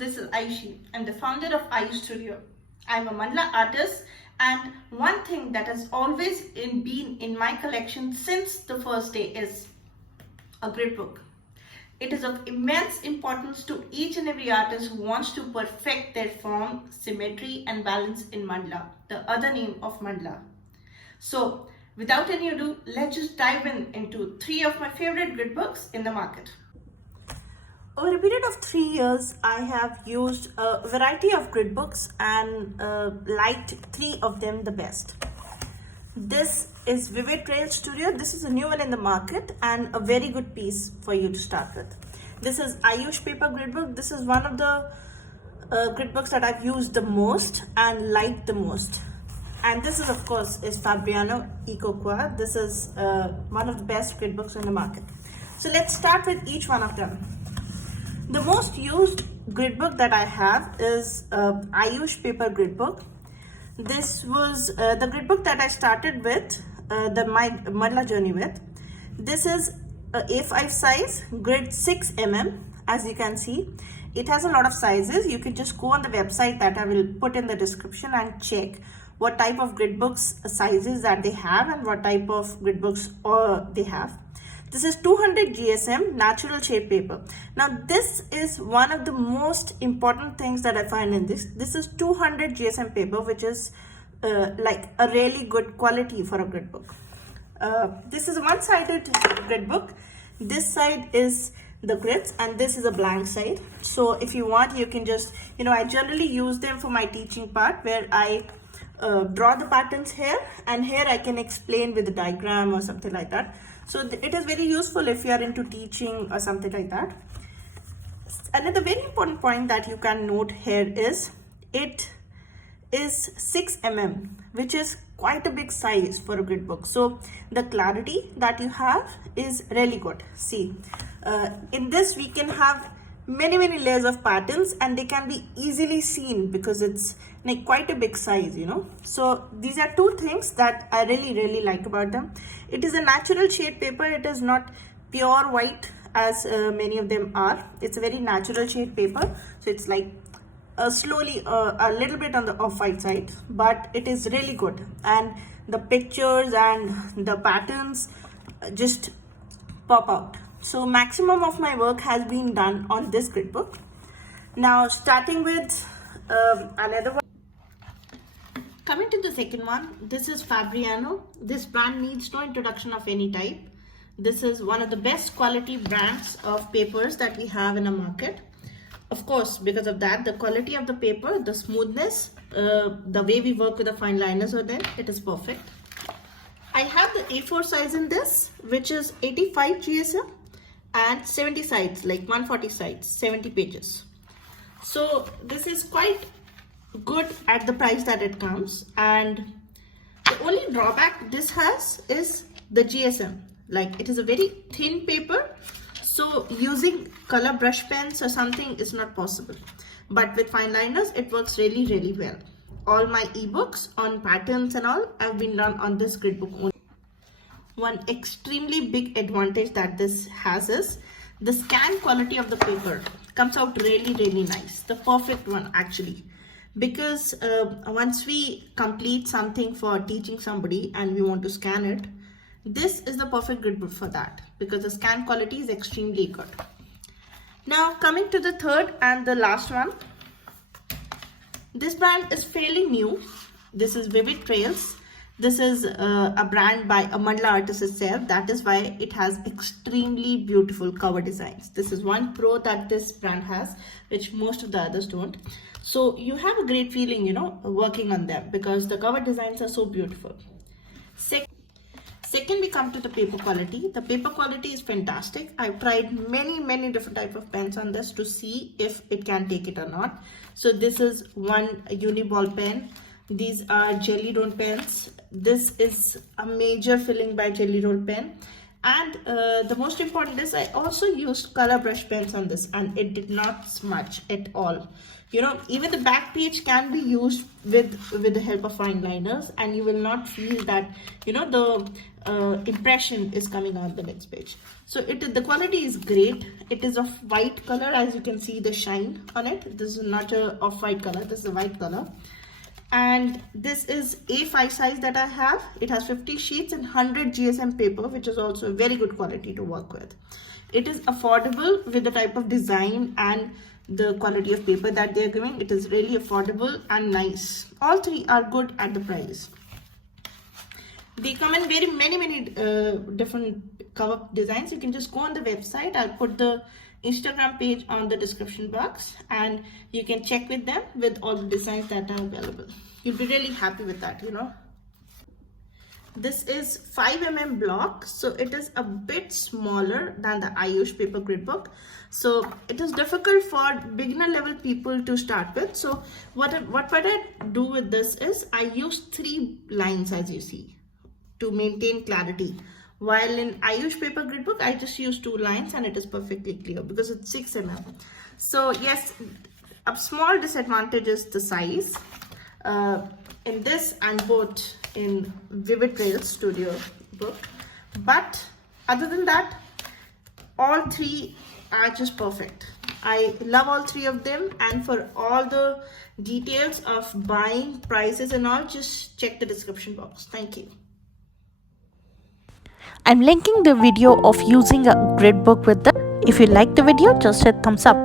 this is Ayushi. I'm the founder of Ayush Studio. I'm a Mandala artist, and one thing that has always been in my collection since the first day is a grid book. It is of immense importance to each and every artist who wants to perfect their form, symmetry and balance in Mandala, the other name of Mandala. So without any ado, let's just dive into three of my favorite grid books in the market. Over a period of 3 years, I have used a variety of grid books and liked 3 of them the best. This is Vivid Trail Studio. This is a new one in the market and a very good piece for you to start with. This is Ayush Paper Grid book. This is one of the grid books that I've used the most and liked the most. And this is, of course, is Fabriano Eco Quad. This is one of the best grid books in the market. So let's start with each one of them. The most used grid book that I have is Ayush Paper Grid book. This was the grid book that I started with my Mandala journey with. This is a A5 size, grid 6 mm. As you can see, it has a lot of sizes. You can just go on the website that I will put in the description and check what type of grid books sizes that they have and what type of grid books they have. This is 200 GSM natural shade paper. Now this is one of the most important things that I find in this. This is 200 GSM paper, which is like a really good quality for a grid book. This is a one-sided grid book. This side is the grids and this is a blank side. So if you want, you can just, I generally use them for my teaching part where I draw the patterns here, and here I can explain with a diagram or something like that. So it is very useful if you are into teaching or something like that. Another very important point that you can note here is it is 6 mm, which is quite a big size for a grid book. So the clarity that you have is really good. See, in this we can have many layers of patterns and they can be easily seen because it's like quite a big size, So these are 2 things that I really like about them. It is a natural shade paper. It is not pure white as many of them are. It's a very natural shade paper. So it's like slowly a little bit on the off-white side, but it is really good. And the pictures and the patterns just pop out. So maximum of my work has been done on this grid book. Now starting with another one. Coming to the second one, this is Fabriano. This brand needs no introduction of any type. This is one of the best quality brands of papers that we have in the market. Of course, because of that, the quality of the paper, the smoothness, the way we work with the fine liners with it, it is perfect. I have the A4 size in this, which is 85 GSM and 70 sides, like 140 sides, 70 pages. So this is quite good at the price that it comes, and the only drawback this has is the GSM. Like, it is a very thin paper, so using color brush pens or something is not possible, but with fine liners it works really well. All my ebooks on patterns and all have been done on this grid book only. One extremely big advantage that this has is the scan quality of the paper comes out really nice, the perfect one actually. Because once we complete something for teaching somebody and we want to scan it, this is the perfect grid book for that because the scan quality is extremely good. Now coming to the third and the last one. This brand is fairly new. This is Vivid Trails. This is a brand by a Mandala artist itself. That is why it has extremely beautiful cover designs. This is one pro that this brand has, which most of the others don't. So you have a great feeling, working on them because the cover designs are so beautiful. Second, we come to the paper quality. The paper quality is fantastic. I've tried many different type of pens on this to see if it can take it or not. So this is one uniball pen. These are jelly roll pens. This is a major filling by jelly roll pen. And the most important is I also used color brush pens on this and it did not smudge at all. Even the back page can be used with the help of fine liners, and you will not feel that the impression is coming on the next page. So the quality is great. It is of white color, as you can see the shine on it. This is not a off-white color, this is a white color. And this is A5 size that I have. It has 50 sheets and 100 GSM paper, which is also a very good quality to work with. It is affordable with the type of design and the quality of paper that they're giving. It is really affordable and nice. All three are good at the price. They come in many different cover designs. You can just go on the website. I'll put the Instagram page on the description box, and you can check with them with all the designs that are available. You'll be really happy with that. This is 5 mm block, so it is a bit smaller than the Ayush Paper Grid book. So it is difficult for beginner level people to start with. So what I do with this is I use 3 lines, as you see, to maintain clarity. While in Ayush Paper Grid book, I just use 2 lines and it is perfectly clear because it's 6 mm. So yes, a small disadvantage is the size. In this and both in Vivid Trails Studio book, but other than that, all 3 are just perfect. I love all 3 of them, and for all the details of buying, prices and all, just check the description box. Thank you. I'm linking the video of using a grid book with them. If you like the video, just hit thumbs up.